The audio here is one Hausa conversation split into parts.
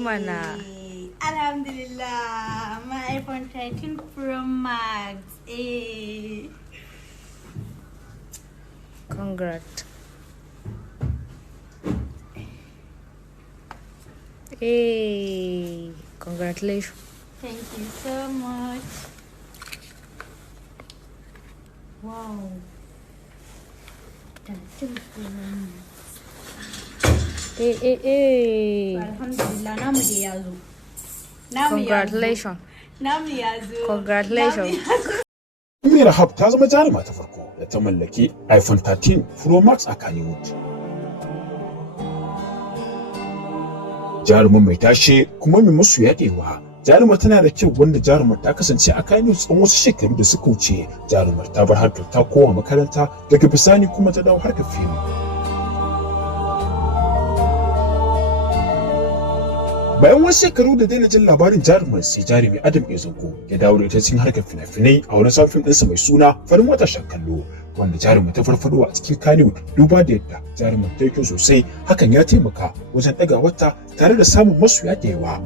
mana. Alhamdulillah, my iPhone 13 Pro Max. Congrats. Congratulations. Thank you so much. Wow. 13 Pro Max. Alhamdulillah, namu da yazo. Congratulations. Namu yazo. Congratulations. Ummi Rahab ta zama jaruma ta farko da ta mallaki iPhone 13 Pro Max a Kannywood. Jaruman mai tashe kuma mai musu yaɗewa. Jarumar tana da kyau wanda jarumar ta kasance a Kannywood tsawon wasu shekaru da suka wuce. Jarumar ta bar harkar ta koma makaranta daga bisani kuma ta dawo harkar fim. Bayan wasu shekaru da daina jin labarin jaruman sai jarumi Adam Ezonko ya dawo da ita cikin harkar fina-finai a wani sabon fim ɗinsa mai suna Farin Wata Shan Kallo, wanda jarumin ta farfado a cikin Kannywood duba da yadda jarumin ta yi kyau sosai. Hakan ya taimaka wajen ɗaga wata tare da samun masoya da yawa.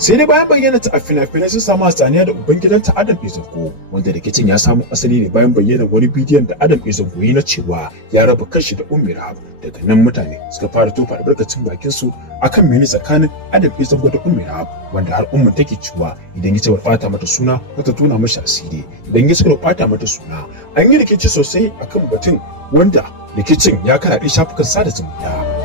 Sai dai bayan bayyana ta a fina-finai sun samu hatsaniya da ubangidanta Adam Ezonko, wanda rikicin ya samu asali ne bayan bayyana wani bidiyon da Adam Ezonko yi na cewa ya raba kanshi da Ummi Rahab. Daga nan mutane suka fara tofa albarkacin bakin su akan mene tsakanin Adam Ezonko da Ummi Rahab, wanda har ummin take cewa idan ya ce bata mata suna ta tona mashi asiri, idan ya ce bata mata suna. An yi rikici sosai akan batun, wanda rikicin ya karaɗe shafukan sada zumunta.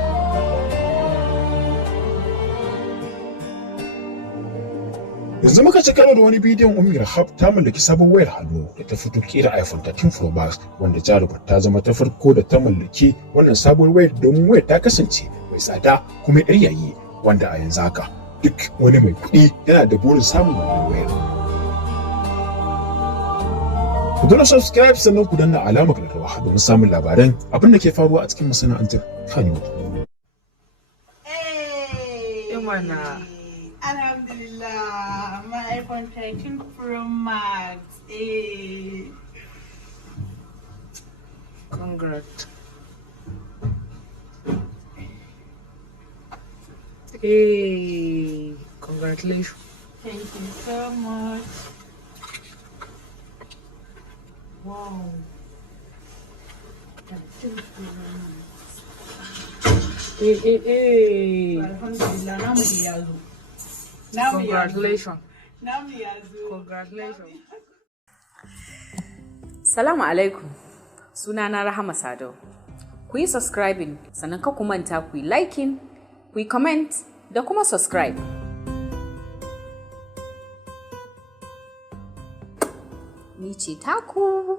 Yanzu muka ci karo da wani bidiyon Ummi Rahab ta mallaki sabon wayar hannu da ta fito ƙirar iPhone 13 Pro Max, wanda jarumar ta zama ta farko da ta mallaki wannan sabuwar wayar domin wayar ta kasance mai tsada kuma yar yayi, wanda a yanzu haka duk wani mai kuɗi yana da burin samun wannan wayar. Ku dole subscribe sannan ku danna alamar ƙararrawa domin samun labaran abin da ke faruwa a cikin masana'antar Kannywood. Alhamdulillah, my iPhone 13 Pro Max. Congrats. Congratulations. Thank you so much. Wow. 13 Pro Max. Alhamdulillah, namu da yazo. Congratulations. Congratulations. Salamu alaikum. Sunana Rahama Sadau. Ku yi subscribing sannan ka ku manta ku yi liking, ku yi comment da kuma subscribe. Ni ce taku.